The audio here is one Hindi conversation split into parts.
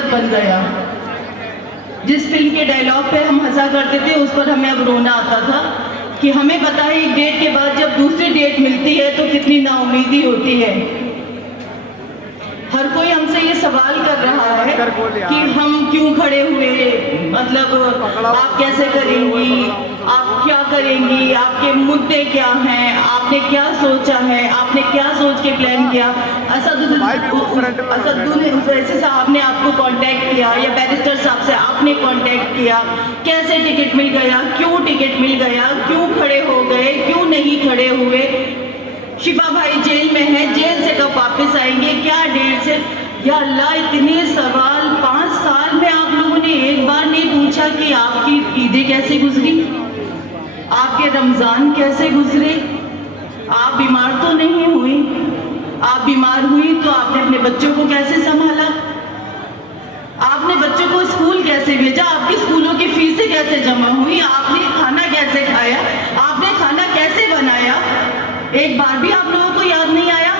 मुसीबत बन गया। जिस फिल्म के डायलॉग पे हम हंसा करते थे उस पर हमें अब रोना आता था कि हमें पता है एक डेट के बाद जब दूसरी डेट मिलती है तो कितनी नाउमीदी होती है। हर कोई हमसे ये सवाल कर रहा है कि हम क्यों खड़े हुए, मतलब आप कैसे करेंगी, आप क्या करेंगी, आपके मुद्दे क्या हैं, आपने क्या सोचा है, आपने क्या सोच के प्लान किया। असदुद्दीन साहब ने आपको कांटेक्ट किया या बैरिस्टर साहब से आपने कांटेक्ट किया, कैसे टिकट मिल गया, क्यों टिकट मिल गया, क्यों खड़े हो गए, क्यों नहीं खड़े हुए। शिफा भाई जेल में है, जेल से कब वापस आएंगे, क्या डेट से। या अल्लाह, इतने सवाल 5 साल में आप लोगों ने एक बार नहीं पूछा कि आपकी ईदें कैसे गुजरी, आपके रमजान कैसे गुजरे, आप बीमार तो नहीं हुई, आप बीमार हुई तो आपने अपने बच्चों को कैसे संभाला, आपने बच्चों को स्कूल कैसे भेजा, आपके स्कूलों की फीसें कैसे जमा हुई, आपने खाना कैसे खाया, आपने खाना कैसे बनाया। एक बार भी आप लोगों को याद नहीं आया।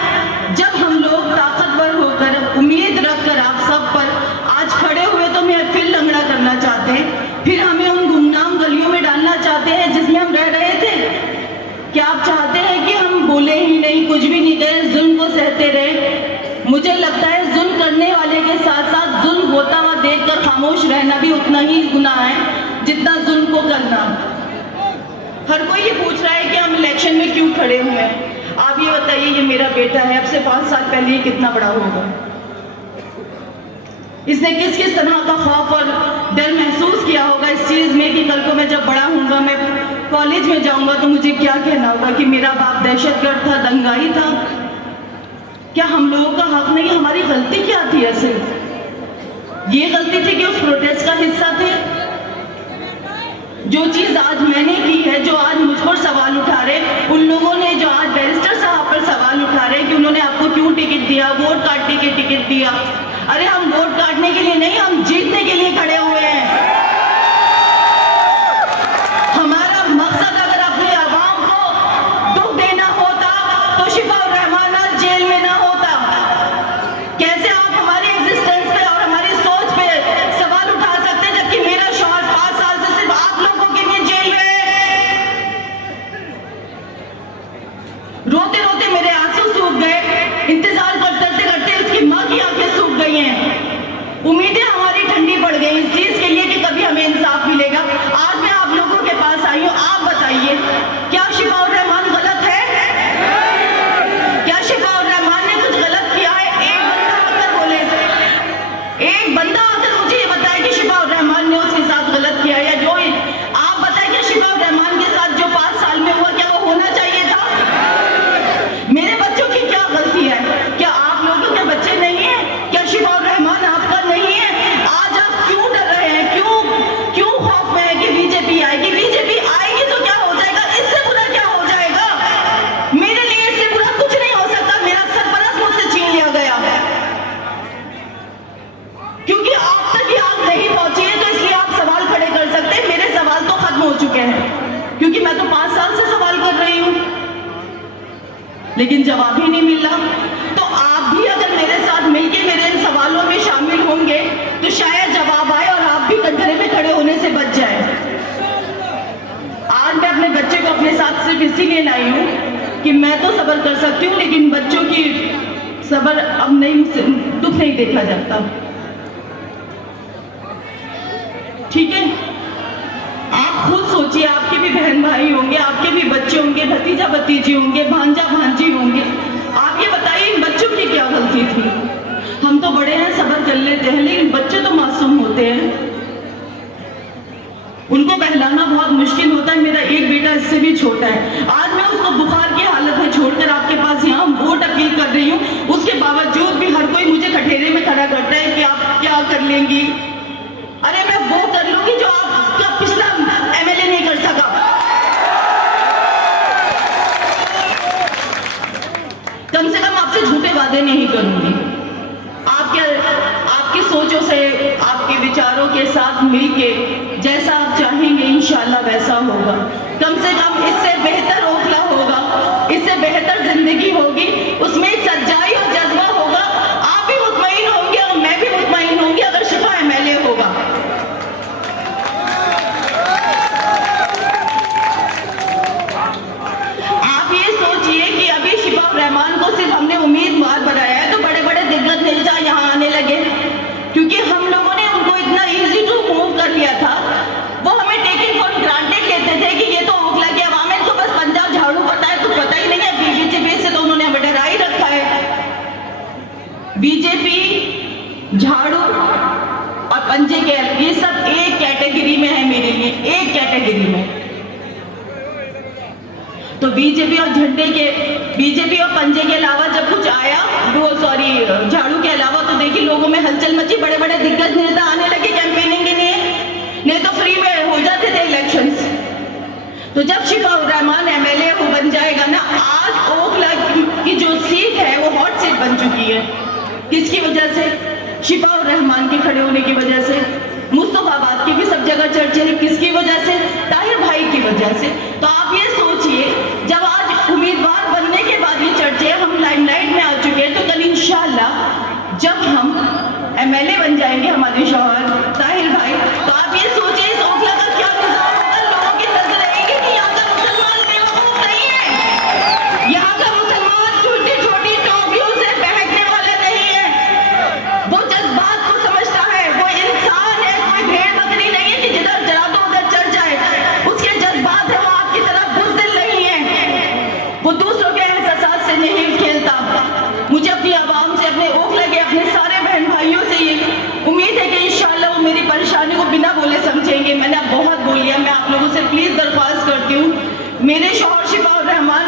जब हम लोग ताकतवर होकर उम्मीद रखकर आप सब पर आज खड़े हुए तो हमें फिर लंगड़ा करना चाहते हैं, फिर हमें उन गुमनाम गलियों में डालना चाहते हैं जिसमें हम रह रहे थे। क्या आप चाहते हैं कि हम बोले ही नहीं, कुछ भी नहीं करें, जुल्म को सहते रहे? मुझे लगता है जुल्म करने वाले के साथ साथ जुल्म होता हुआ देखकर खामोश रहना भी उतना ही गुनाह है जितना जुल्म को करना। हर कोई ये पूछ रहा है कि हम इलेक्शन में क्यों खड़े हुए हैं। आप ये बताइए, ये मेरा बेटा है, अब से 5 साल पहले ये कितना बड़ा होगा, इसने किस किस तरह का खौफ और डर महसूस किया होगा इस चीज में कि कल को मैं जब बड़ा होऊंगा, मैं कॉलेज में जाऊंगा तो मुझे क्या कहना होगा कि मेरा बाप दहशतगर्द था, दंगाई था। क्या हम लोगों का हक नहीं? हमारी गलती क्या थी? असल ये गलती थी कि उस प्रोटेस्ट का हिस्सा थे। जो चीज आज मैंने की है, जो आज मुझ पर सवाल उठा रहे, उन लोगों ने जो आज बैरिस्टर साहब पर सवाल उठा रहे कि उन्होंने आपको क्यों टिकट दिया, वोट काटने के टिकट दिया। अरे हम वोट काटने के लिए नहीं, हम जीतने के लिए खड़े हुए हैं। हमारा मकसद अगर अपने आवाम को दुख देना होता तो शिफा उर रहमान आज जेल में ना होता। कैसे आप हमारी एग्जिस्टेंस पे और हमारी सोच पे सवाल उठा सकते जबकि मेरा शौहर 5 साल से सिर्फ आप लोगों के लिए जेल में है। रोते रोते मेरे आंसू सूख गए, इंतजार करते करते उसकी माँ की आंखें सूख गई हैं। उम्मीदें हमारी ठंडी पड़ गई इस चीज के लिए कि कभी हमें इंसाफ मिलेगा। आज मैं आप लोगों के पास आई हूँ, आप बताइए क्या शिफा उर रहमान गलत है? क्या शिफा उर रहमान ने कुछ गलत किया है? एक बंदा आकर बोले, एक बंदा आकर मुझे ये बताए कि शिफा उर रहमान ने उसके साथ गलत किया या जो आप बताए कि शिफा उर रहमान के साथ जो 5 साल में हुआ क्या वो होना चाहिए था? मेरे बच्चों की क्या गलती है? क्या आप लोगों के बच्चे नहीं है? क्या शिफा उर रहमान आपका नहीं है? आज आप क्यों डर रहे हैं? क्यों खौफ में है कि बीजेपी आएगी? बीजेपी आएगी तो क्या हो जाएगा? इससे बुरा क्या हो जाएगा? मेरे लिए इससे बुरा कुछ नहीं हो सकता। मेरा सरपरस्त मुझसे छीन लिया गया क्योंकि आप तक ये आग नहीं पहुंची है, तो इसलिए आप सवाल खड़े कर सकते हैं। मेरे सवाल तो खत्म हो चुके हैं क्योंकि मैं तो 5 साल से सवाल कर रही हूं, लेकिन जवाब ही नहीं मिल रहा। तो आप भी अगर मेरे साथ मिलकर मेरे इन सवालों में शामिल होंगे तो शायद जवाब आए और आप भी कटघरे में खड़े होने से बच जाए। आज मैं अपने बच्चे को अपने साथ सिर्फ इसीलिए लाई हूं कि मैं तो सब्र कर सकती हूँ, लेकिन बच्चों की सब्र अब नहीं, दुख नहीं देखा जाता। ठीक है, आप खुद सोचिए, आपके भी बहन भाई होंगे, आपके भी बच्चे होंगे, भतीजा भतीजी होंगे, भांजा भांजी होंगे। आप ये बताइए इन बच्चों की क्या गलती थी? हम तो बड़े हैं, सब्र कर लेते हैं, लेकिन बच्चे तो मासूम होते हैं, उनको बहलाना बहुत मुश्किल होता है। मेरा एक बेटा इससे भी छोटा है, आज मैं उसको बुखार की हालत में छोड़कर आपके पास यहाँ वोट अपील कर रही हूँ। उसके बावजूद भी हर कोई मुझे कठेरे में खड़ा करता है कि आप क्या कर लेंगी। अरे मैं वो कर लूंगी जो आपका पिछला एमएलए नहीं कर सका। कम से कम आपसे झूठे वादे नहीं करूंगी। आपकी सोचों से, आपके विचारों के साथ मिलके जैसा आप चाहेंगे इंशाल्लाह वैसा होगा। कम से कम इससे बेहतर ओखला होगा, इससे बेहतर जिंदगी होगी, उसमें सच्चाई और जज्बा होगा। आप भी मुतमईन होंगे और मैं भी मुतमईन होंगी अगर झाड़ू और पंजे के, ये सब एक कैटेगरी में है मेरे लिए, एक कैटेगरी में। तो बीजेपी और पंजे के अलावा जब कुछ आया, झाड़ू के अलावा, तो देखिए लोगों में हलचल मची, बड़े बड़े दिग्गज नेता आने लगे कैंपेनिंग के लिए, नहीं तो फ्री में हो जाते थे इलेक्शंस। तो जब शिफाउर रहमान एमएलए हो बन जाएगा ना, आज ओखला की जो सीट है वो हॉट सीट बन चुकी है। किसकी वजह से? शिफाउर रहमान के खड़े होने की वजह से। मुस्तफाबाद की भी सब जगह चर्चे हैं, किसकी वजह से? ताहिर भाई की वजह से। तो आप ये सोचिए, जब आज उम्मीदवार बनने के बाद ये चर्चे हम लाइमलाइट में आ चुके हैं, तो कल इंशाल्लाह जब हम एमएलए बन जाएंगे, हमारे शौहर ताहिर भाई, तो आप ये सोचिए इस ओखला का क्या निजाम होगा। लोगों की नजर आएगी कि यहाँ का मुसलमान बेवकूफ नहीं है, यहाँ का मुसलमान छोटी छोटी टोपियों से बहकने वाला नहीं है, वो जज्बात को समझता है, वो इंसान है, कोई भेड़ बकरी नहीं है कि जिधर जरा दो उधर चढ़ जाए। उसके जज्बात है, वो आपकी तरह बुज़दिल नहीं है, वो दूसरों के एहसास से नहीं खेलता। मुझे अपनी आवाम से, अपने ओखला के अपने सारे बहन भाइयों से ये उम्मीद है कि इंशाल्लाह वो मेरी परेशानी को बिना बोले समझेंगे। मैंने अब बहुत बोल लिया, मैं आप लोगों से प्लीज दरख्वास्त करती हूँ, मेरे शौहर शिफाउर रहमान